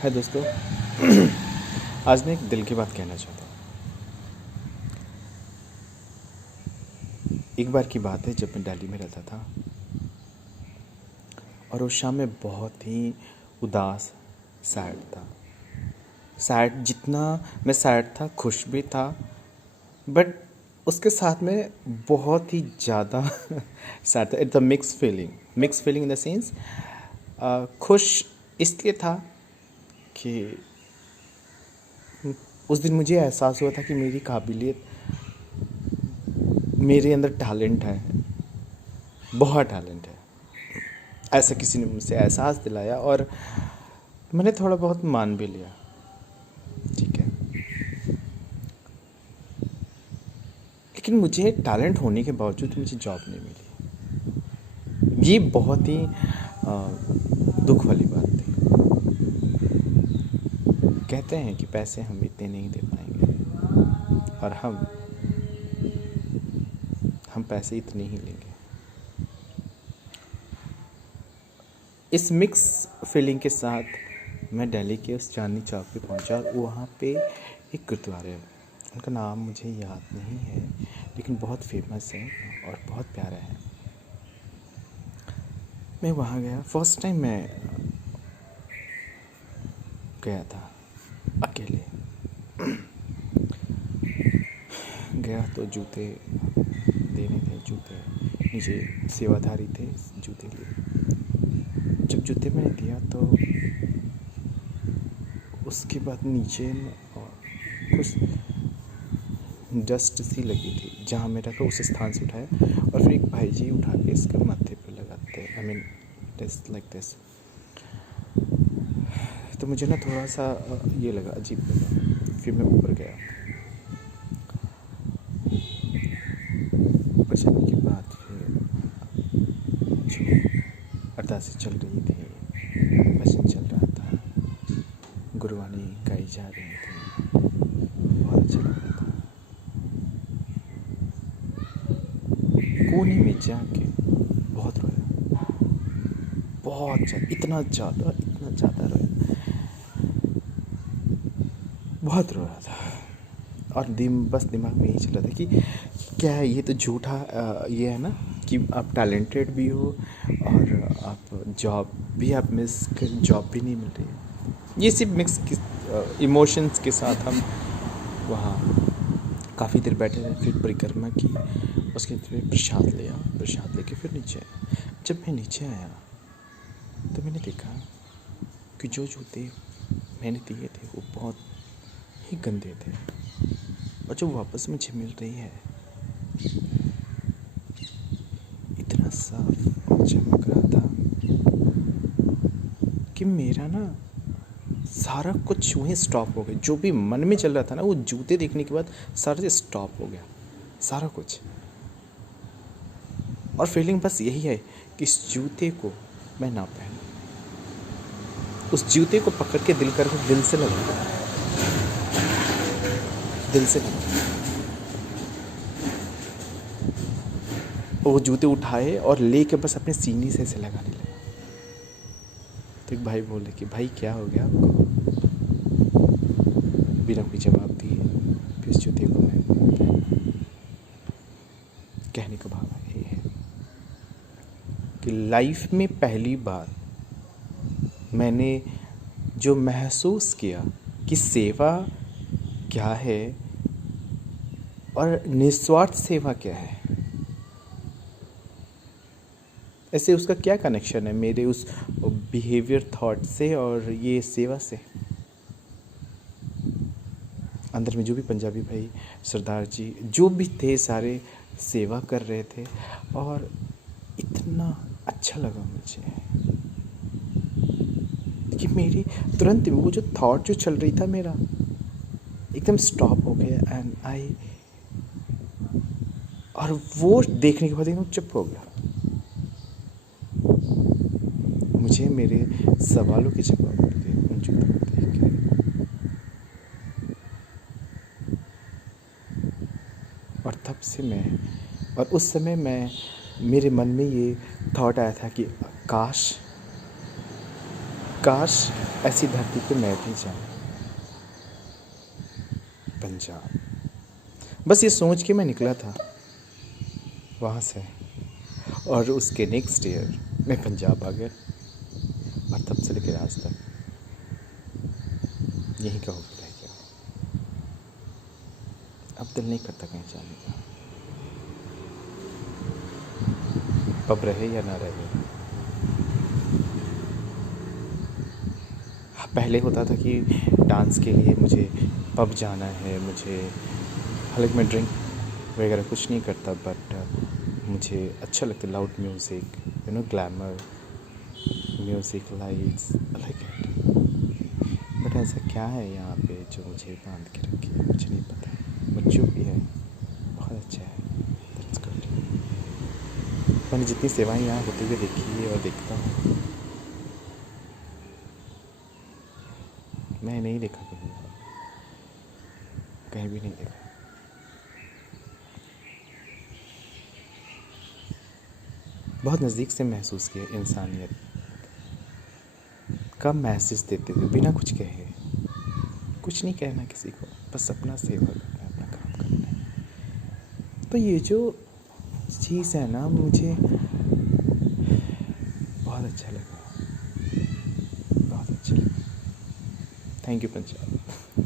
हाय दोस्तों। आज मैं एक दिल की बात कहना चाहता हूँ। एक बार की बात है जब मैं दिल्ली में रहता था और उस शाम में बहुत ही उदास सैड था। सैड जितना मैं सैड था, खुश भी था, बट उसके साथ में बहुत ही ज़्यादा सैड था। It's a mix feeling in the sense. खुश इसलिए था कि उस दिन मुझे एहसास हुआ था कि मेरी काबिलियत, मेरे अंदर टैलेंट है, बहुत टैलेंट है। ऐसा किसी ने मुझसे एहसास दिलाया और मैंने थोड़ा बहुत मान भी लिया। ठीक है, लेकिन मुझे टैलेंट होने के बावजूद मुझे जॉब नहीं मिली। ये बहुत ही दुख वाली बात थी। कहते हैं कि पैसे हम इतने नहीं दे पाएंगे और हम पैसे इतने ही लेंगे। इस मिक्स फीलिंग के साथ मैं दिल्ली के उस चांदनी चौक पे पहुंचा और वहाँ पे एक गुरुद्वारा है। उनका नाम मुझे याद नहीं है, लेकिन बहुत फेमस है और बहुत प्यारा है। मैं वहाँ गया, फर्स्ट टाइम मैं गया था अकेले। गया तो जूते देने थे, जूते नीचे सेवाधारी थे जूते लिए। जब जूते मैंने दिया तो उसके बाद नीचे कुछ डस्ट सी लगी थी। जहाँ मैं रखा उस स्थान से उठाया और फिर एक भाई जी उठा के इसका माथे पे लगाते, I mean this like this. तो मुझे ना थोड़ा सा ये लगा, अजीब लगा। फिर मैं ऊपर गया। ऊपर जाने के बाद फिर जो अरदासें चल रही थी, भजन चल रहा था, गुरबानी गाई जा रही थी, बहुत अच्छा लग रहा था। कोने में जाके बहुत रोया, बहुत ज़्यादा, इतना ज़्यादा रोया, बहुत रो रहा था। और बस दिमाग में यही चल रहा था कि क्या है ये, तो झूठा ये है ना कि आप टैलेंटेड भी हो और आप जॉब भी आप जॉब भी नहीं मिल रही है। ये सिर्फ मिक्स इमोशंस के साथ हम वहाँ काफ़ी देर बैठे रहे। फिर परिक्रमा की, उसके फिर प्रसाद लिया, प्रसाद लेके फिर नीचे आया। जब मैं नीचे आया तो मैंने देखा कि जो जूते मैंने दिए थे वो बहुत ही गंदे थे और जो वापस मुझे मिल रही है इतना साफ और चमक रहा था कि मेरा ना सारा कुछ वहीं स्टॉप हो गया। जो भी मन में चल रहा था ना, वो जूते देखने के बाद सारा से स्टॉप हो गया, सारा कुछ। और फीलिंग बस यही है कि इस जूते को मैं ना पहनूं। उस जूते को पकड़ के दिल करके दिल से लगा, दिल से लगा। वो जूते उठाए और लेके बस अपने सीने से लगाने लगा। तो एक भाई बोले कि भाई क्या हो गया आपको? बिना कोई जवाब दिए फिर इस जूते को मैं कहने का भाव ये है कि लाइफ में पहली बार मैंने जो महसूस किया कि सेवा क्या है और निस्वार्थ सेवा क्या है। ऐसे उसका क्या कनेक्शन है मेरे उस बिहेवियर थॉट से और ये सेवा से। अंदर में जो भी पंजाबी भाई, सरदार जी जो भी थे, सारे सेवा कर रहे थे और इतना अच्छा लगा मुझे कि मेरी तुरंत वो जो थॉट जो चल रही था मेरा एकदम स्टॉप हो गया एंड आई, और वो देखने के बाद एकदम चुप हो गया। मुझे मेरे सवालों के जवाब मिल गए उन जूतों को देख के। और तब से मैं, और उस समय मेरे मन में ये थॉट आया था कि काश काश ऐसी धरती पे मैं भी जाऊँ, पंजाब। बस ये सोच के मैं निकला था वहाँ से, और उसके नेक्स्ट ईयर मैं पंजाब आ गया, और तब से लेकर आज तक यहीं का होकर रह गया। अब दिल नहीं करता कहीं जाने का, पब रहे या ना रहे। पहले होता था कि डांस के लिए मुझे पब जाना है, मुझे, हालांकि मैं ड्रिंक वगैरह कुछ नहीं करता, बट मुझे अच्छा लगता है loud music, glamour music, lights, like it. But ऐसा क्या है यहाँ पे जो मुझे बांध के रखे, मुझे नहीं पता, बट जो भी है बहुत अच्छा है, दैट्स गुड। मैंने जितनी सेवाएं यहाँ होते हुए देखी है और देखता हूँ, मैं नहीं देखा कहीं, कहीं भी नहीं देखा। बहुत नज़दीक से महसूस किया इंसानियत का मैसेज देते हुए, बिना कुछ कहे, कुछ नहीं कहना किसी को, बस अपना सेवा करना है, अपना काम करना है। तो ये जो चीज़ है ना, मुझे बहुत अच्छा लगा, बहुत अच्छा लगा। Thank you Punjab.